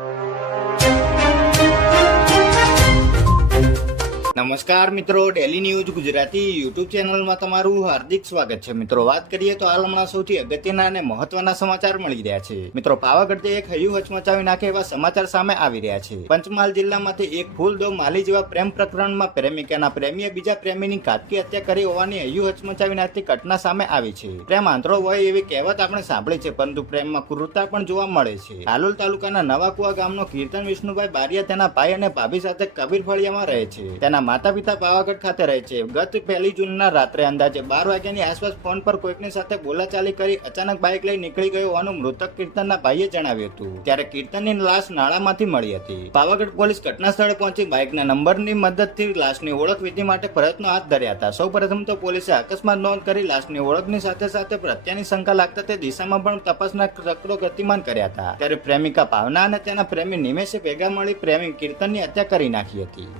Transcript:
you. નમસ્કાર મિત્રો daily news Gujarati YouTube ચેનલમાં તમારું હાર્દિક સ્વાગત છે. મિત્રો, વાત કરીએ તો હાલ હમણાં સૌથી અગત્યના અને મહત્વના સમાચાર મળી રહ્યા છે. મિત્રો પાવાગઢથી એક હૈયું હચમચાવી નાખે એવા સમાચાર સામે આવી રહ્યા છે. પંચમહાલ જિલ્લામાંથી એક ફૂલ દો માલી જેવા પ્રેમ પ્રકરણમાં પ્રેમિકાના પ્રેમીએ બીજા પ્રેમીની ઘાતકી હત્યા કરી હોવાની હૈયું હચમચાવી નાખતી ઘટના સામે આવી છે. પ્રેમ આંતરો હોય એવી કહેવત આપણે સાંભળી છે, પરંતુ પ્રેમમાં ક્રૂરતા પણ જોવા મળે છે. હાલોલ તાલુકાના નવાકુવા ગામનો કીર્તન વિષ્ણુભાઈ બારિયા તેના ભાઈ અને ભાભી સાથે કબીર ફળિયામાં રહે છે. તેના માતા પિતા પાવાગઢ ખાતે રહે છે. ગત પહેલી જૂનના રાત્રે અંદાજે બાર વાગ્યાની આસપાસ ફોન પર કોઈકની સાથે બોલાચાલી કરી અચાનક બાઇક લઈ નીકળી ગયો હોવાનું મૃતક કીર્તનના ભાઈએ જણાવ્યું હતું. ત્યારે કીર્તનની લાશ નાળામાંથી મળી હતી. પાવાગઢ પોલીસ ઘટના સ્થળે પહોંચી બાઇકના નંબરની મદદથી લાશની ઓળખ વિધિ માટે પ્રયત્નો હાથ ધર્યા હતા. સૌ પ્રથમ તો પોલીસે અકસ્માત નોંધ કરી લાશની ઓળખની સાથે સાથે પ્રત્યાની શંકા લાગતા તે દિશામાં પણ તપાસના ચક્રો ગતિમાન કર્યા હતા. ત્યારે પ્રેમિકા ભાવના અને તેના પ્રેમી નિમેશે ભેગા મળી પ્રેમી કીર્તનની હત્યા કરી નાખી હતી.